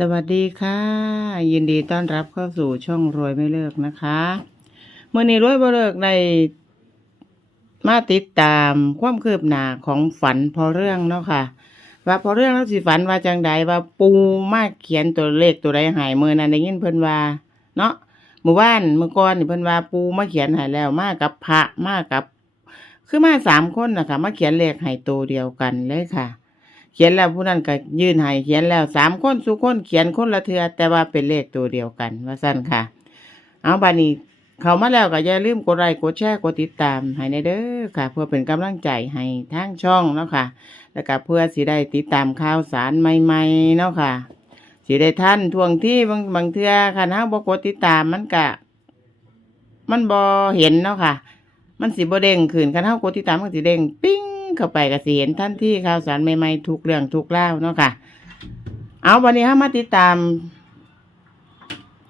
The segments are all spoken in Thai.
สวัสดีค่ะ ยินดีต้อนรับเข้าสู่ช่องรวยไม่เลิกนะคะเมื่อนี้รวยไม่เลิกในมาติดตามความคืบหน้าของฝันพอเรื่องเนาะค่ะ ว่าพอเรื่องแล้วสิฝันว่าจังใดว่าปูมาเขียนตัวเลขตัวใดหายมือนั้นได้ยินเพิ่นว่าเนาะเมื่อวานเมื่อก่อนนี่เพิ่นว่าปูมาเขียนหายแล้วมากับพระมากับ คือมาสามคนนะคะมาเขียนเลขให้ตัวเดียวกันเลยค่ะ เขียนแล้วผู้นั้นก็ยื่นให้เขียนแล้วสามคนสุคนเขียนคนละเทือแต่ว่าเป็นเลขตัวเดียวกัน ว่าสั้นค่ะ เอาบานี้เข้ามาแล้วก็อย่าลืมกดไลค์กดแชร์กดติดตามให้ในเด้อค่ะ เพื่อเป็นกำลังใจให้ทางช่องเนาะค่ะ แล้วก็เพื่อสิได้ติดตามข่าวสารใหม่ๆเนาะค่ะสิได้ท่านทวงที่บางบางเทือค่ะนะบกดติดตามมันกะ มันบ่เห็นเนาะค่ะ มันสิบ่เด้งขึ้นคันเฮากดติดตามมันสิเด้งปิ้ง เข้าไปก็สิเห็นทันทีข่าวสารใหม่ๆทุกเรื่องทุกเล่าวเนาะค่ะ เอาวันนี้เฮามาติดตาม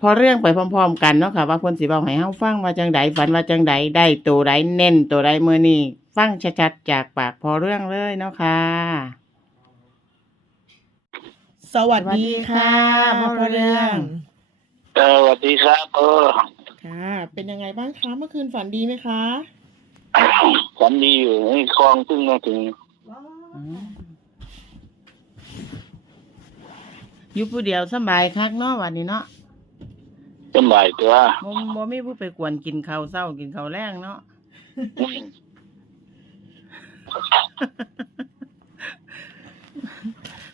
พอเรื่องไปพร้อม ๆ กันเนาะค่ะ ว่าเพิ่นสิเว้าให้เฮาฟังว่าจังใดฝันว่าจังใดได้ตัวใดเน้นตัวใดมื้อนี้ฟังชัดๆจากปากพอเรื่องเลยเนาะค่ะสวัสดีค่ะสวัสดีค่ะพ่อเรื่องเออสวัสดีครับเออค่ะ เป็นยังไงบ้างคะเมื่อคืนฝันดีไหมคะ ฝันดีอยู่นี่คลองเพิ่งมาถึงอืมอยู่ผู้เดียวสำบายคักเนาะวันนี้เนาะสบายตัวบ่บ่มีผู้ไปกวนกินข้าวเช้ากินข้าวแรงเนาะ อืม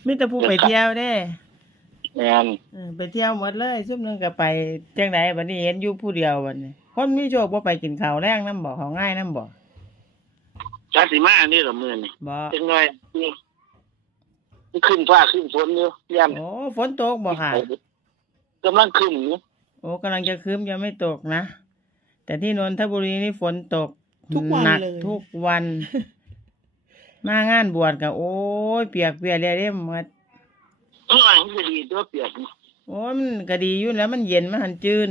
มีแต่ผู้ไปเที่ยวเด้งานเออไปเที่ยวหมดเลยซุมหนึงก็ไปจังไดบัดนี้เห็นอยู่ผู้เดียวบัดนี้ คนมีโชคบ่ไปกินข้าวแรงนำบ่เขาง่ายนำบ่ชาติมานี่เหรอมือนี่บ่จังไงนี่ขึ้นฟ้าขึ้นฝนอยู่ย่ำโอ้ฝนตกบ่ค่ะกำลังขึ้นอยู่โอ้กำลังจะครึ้มยังไม่ตกนะ แต่ที่นนทบุรีนี่ฝนตกทุกวันหนักเลยทุกวัน มางานบวชก็โอ้ยเปียกเปียกเลยเด้หมดข้างหลังจะดีตัวเปียกนี่โอ้ยมันก็ดีอยู่แล้วมันเย็นมันหันจืน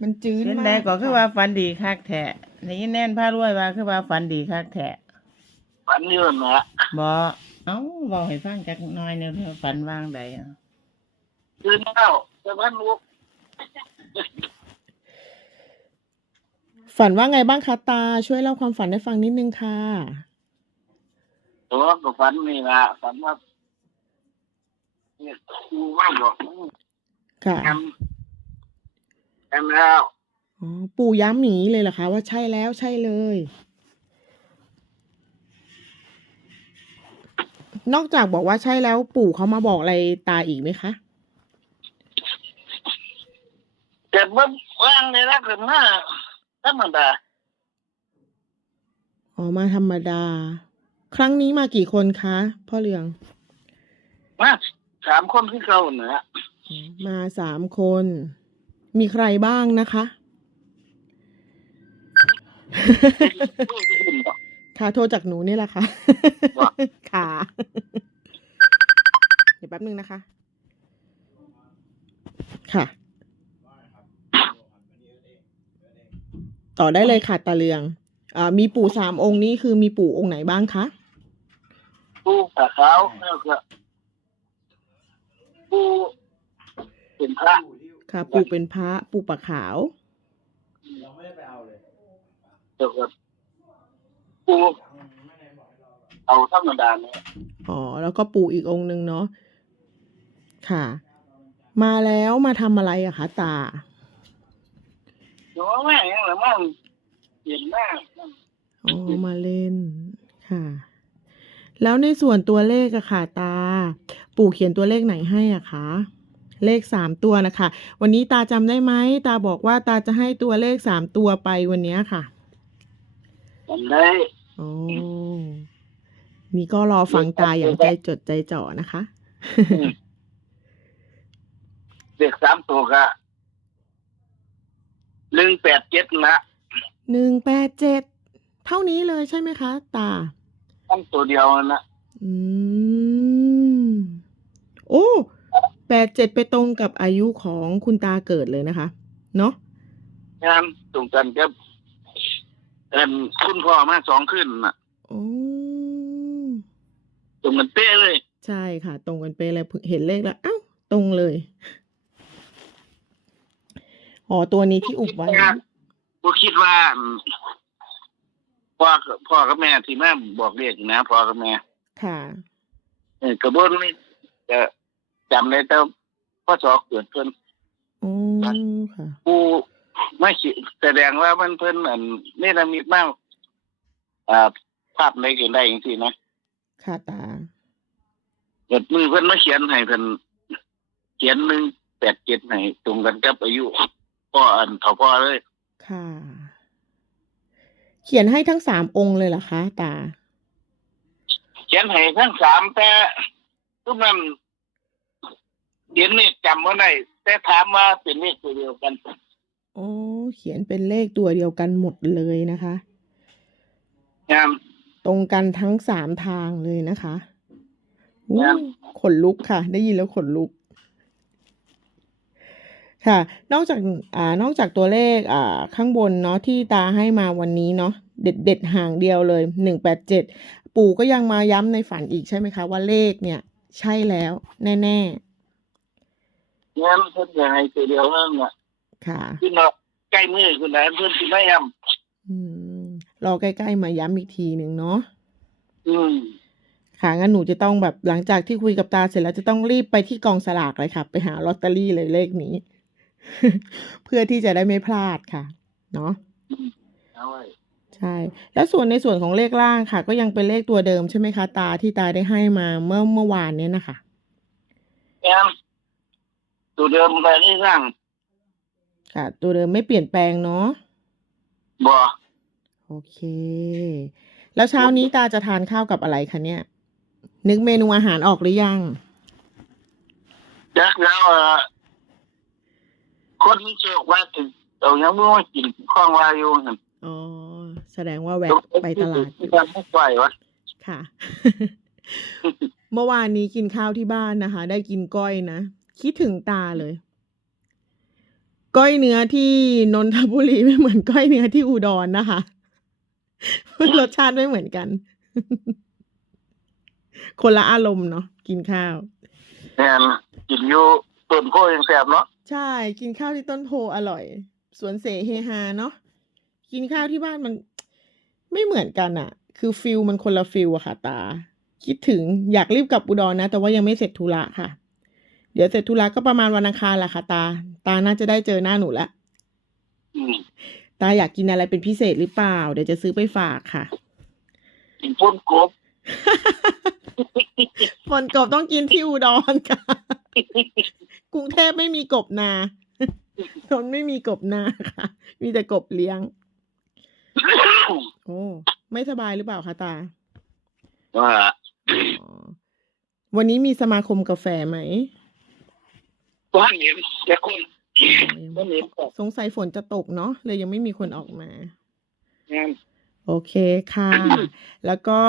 มันจืดเป็นมากไดก็คือค่ะว่าฝันดีคักแท้ในยินแน่นพารวยว่าคือว่าฝันดีคักแท้ฝันเยอะนะบ่เอ้าบอกให้ฟังจักหน่อยแนวที่ว่าฝันว่างใดอะคืนแล้วจะพันลูกฝันว่าไงบ้างคะตา ช่วยเล่าความฝันให้ฟังนิดนึงค่ะตัวก็ฝันนี่นะฝันว่าเนี่ยครูว่าบอกค่ะแอ มแอมแล้วอ๋อปู่ย้ำอย่างนี้เลยเหรอคะ ว่าใช่แล้วใช่เลย นอกจากบอกว่าใช่แล้วปู่เขามาบอกอะไรตาอีกไหมคะแต่เมื่อว่างเลยนะคือมาธรรมดาอ๋อมาธรรมดา ครั้งนี้มากี่คนคะ พ่อเรือง มาสามคนที่เขาเนะมาสามคน มีใครบ้างนะคะ ค่ะโทรจากหนูนี่แหละค่ะว่าค่ะ เดี๋ยวแป๊บนึงนะคะ ค่ะ ต่อได้เลยค่ะตาเรืองอ่ามีปู่สามองค์นี้คือมีปู่องค์ไหนบ้างคะผู้ตาขาวแล้วก็ผู้เป็นพระ ค่ะ ปู่เป็นพระปู่ปะขาวแล้วก็ผู้เอาธรรมดาเนี่ยอ๋อ แล้วก็ปู่อีกองค์หนึ่งเนาะค่ะ มาแล้วมาทำอะไรอะคะตาหนูว่าแม่ยังหรือมั่งเห็นหน้าอ๋อมาเล่นค่ะ แล้วในส่วนตัวเลขอะค่ะ ตา ปู่เขียนตัวเลขไหนให้อะคะ เลขสามตัวนะคะ วันนี้ตาจำได้ไหมตาบอกว่าตาจะให้ตัวเลขสามตัวไปวันเนี้ยค่ะจำได้โอ้นี่ก็รอฟังตาอย่างใจจดใจจ่อนะคะเด็กสามตัวก็หนึ่งแปดเจ็ดนะหนึ่งแปดเจ็ดเท่านี้เลยใช่ไหมคะ ตาตั้งตัวเดียวนะ อืม โอ้ แปดเจ็ดไปตรงกับอายุของคุณตาเกิดเลยนะคะ เนาะงานตรงกันกับเอ็มคุณพ่อมาสองขึ้นน่ะ โอ้ตรงกันเป๊ะเลย ใช่ค่ะ ตรงกันไปเลยเห็นเลขแล้ว เอ้า ตรงเลย อ๋อ ตัวนี้ที่อุบไว้กูคิดว่าอืมพ่อกับพ่อกับแม่ที่แม่บอกเรียกนะพ่อกับแม่ค่ะ เออกระบวนนี่จะ จำได้แต่พ่อสอเกิดเพิ่นโอ้ค่ะกูไม่คิดแสดงว่ามันเพิ่นอันนี่ละมิดมากอ่าภาพในเกินได้จริงๆนะค่ะตาเกิดมือเพิ่นมาเขียนให้เพิ่นเขียนหนึ่งแปดเจ็ดให้ตรงกันกับอายุพ่ออันเขาพ่อเลย ค่ะ เขียนให้ทั้งสามองค์เลยเหรอคะตา เขียนให้ทั้งสามแต่ทุกนั้น เขียนนี่จำว่าได้แต่ถามว่าเป็นเลขตัวเดียวกันโอ้เขียนเป็นเลขตัวเดียวกันหมดเลยนะคะงามตรงกันทั้งสามทางเลยนะคะอู้ครับขนลุกค่ะ ได้ยินแล้วขนลุก ค่ะ นอกจากอ่านอกจากตัวเลข อ่า ข้างบนเนาะที่ตาให้มาวันนี้เนาะเด็ดเด็ดๆห่างเดียวเลยหนึ่งแปดเจ็ดปู่ก็ยังมาย้ำในฝันอีกใช่ไหมคะ ว่าเลขเนี่ย ใช่แล้ว แน่ งั้นเพิ่นจะให้ตัวเดียวนั่นน่ะๆค่ะขึ้นเนาะใกล้มือคุณนะเพิ่นสิไม่ยำอืมรอใกล้ๆมาย้ำอีกทีหนึ่งเนาะอืมค่ะงั้นหนูจะต้องแบบหลังจากที่คุยกับตาเสร็จแล้วจะต้องรีบไปที่กองสลากเลยค่ะ ไปหาลอตเตอรี่เลยเลขนี้ เพื่อที่จะได้ไม่พลาดค่ะ เนาะเอาไว้ใช่ แล้วส่วนในส่วนของเลขล่างค่ะ ก็ยังเป็นเลขตัวเดิมใช่ไหมคะ ตาที่ตาได้ให้มาเมื่อเมื่อวานเนี้ยนะคะงั้น ตัวเดิมไปนี่ร่างค่ะ ตัวเดิมไม่เปลี่ยนแปลงเนาะบ่โอเค แล้วเช้านี้ตาจะทานข้าวกับอะไรคะเนี่ย นึกเมนูอาหารออกหรือยังจักแล้วเอ่อคนที่เชื่อว่าถึงเอายังไม่ว่ากินข้องวาอยู่นั่นอ๋อแสดงว่าแวะไปตลาดอยู่ที่ไม่ไหววะค่ะ เมื่อวานนี้กินข้าวที่บ้านนะคะ ได้กินก้อยนะ คิดถึงตาเลย ก้อยเนื้อที่นนทบุรีไม่เหมือนก้อยเนื้อที่อุดรนะคะรสชาติไม่เหมือนกัน คนละอารมณ์เนาะกินข้าวแม่นกินอยู่ต้นโพยังแสบเนาะใช่ กินข้าวที่ต้นโพอร่อย สวนเสเฮฮาเนาะกินข้าวที่บ้านมันไม่เหมือนกันอะคือฟิลมันคนละฟิลอะค่ะตา คิดถึงอยากรีบกลับอุดรนะแต่ว่ายังไม่เสร็จธุระค่ะเดี๋ยวเสร็จธุระก็ประมาณวันอังคารแหละค่ะตา ตาน่าจะได้เจอหน้าหนูละอืมตาอยากกินอะไรเป็นพิเศษหรือเปล่า เดี๋ยวจะซื้อไปฝากค่ะ กินพุ่นกบฝนกบต้องกินที่อุดรค่ะ กรุงเทพไม่มีกบนาทนไม่มีกบนาค่ะ มีแต่กบเลี้ยง โอ้ ไม่สบายหรือเปล่าคะตาว่าอ๋อวันนี้มีสมาคมกาแฟไหม ว่าเห็นแต่คนไม่เห็นก็สงสัยฝนจะตกเนาะเลยยังไม่มีคนออกมา งาน โอเคค่ะ แล้วก็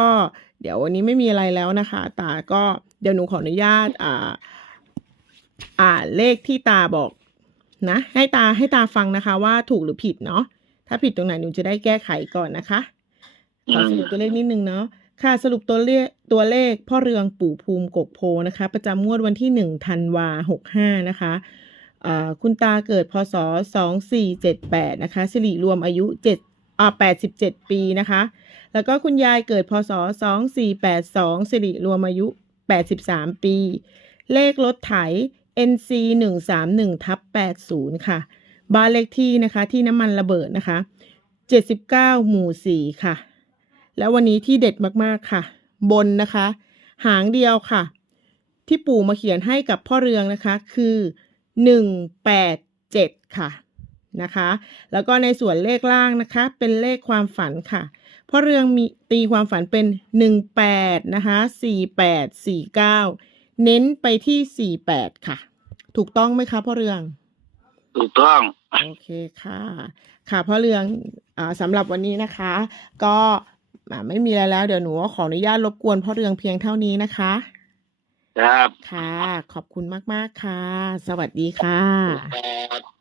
เดี๋ยววันนี้ไม่มีอะไรแล้วนะคะ ตาก็เดี๋ยวหนูขออนุญาต อ่า อ่านเลขที่ตาบอกนะ ให้ตาให้ตาฟังนะคะว่าถูกหรือผิดเนาะถ้าผิดตรงไหนหนูจะได้แก้ไขก่อนนะคะขอสรุปตัวเลขนิดนึงเนาะ ค่ะสรุปตัวเลขตัวเลขพ่อเรืองปู่ภูมิกกโพนะคะ ประจำงวดวันที่หนึ่งธันวาหกห้านะคะคุณตาเกิดพศสองสี่เจ็ดแปดนะคะ สิริรวมอายุเจ็ดอ่าแปดสิบเจ็ดปีนะคะ แล้วก็คุณยายเกิดพศสองสี่แปดสองสิริรวมอายุแปดสิบสามปี เลขรถไถ NC หนึ่งสามหนึ่งทับแปดศูนย์ค่ะ บ้านเลขที่นะคะที่น้ำมันระเบิดนะคะเจ็ดสิบเก้าหมู่สี่ค่ะ แล้ววันนี้ที่เด็ดมากๆค่ะ บนนะคะ หางเดียวค่ะ ที่ปู่มาเขียนให้กับพ่อเรืองนะคะ คือหนึ่งแปดเจ็ดค่ะนะคะ แล้วก็ในส่วนเลขล่างนะคะ เป็นเลขความฝันค่ะพ่อเรืองมีตีความฝันเป็นหนึ่งแปดนะคะสี่แปดสี่เก้าเน้นไปที่สี่แปดค่ะ ถูกต้องไหมคะพ่อเรือง ถูกต้อง โอเคค่ะ ค่ะพ่อเรืองอ่าสำหรับวันนี้นะคะ ก็อ่า ไม่มีอะไรแล้ว เดี๋ยวหนูขออนุญาตรบกวนพ่อเรืองเพียงเท่านี้นะคะ ครับ ค่ะ ขอบคุณมาก ๆ ค่ะ สวัสดีค่ะครับ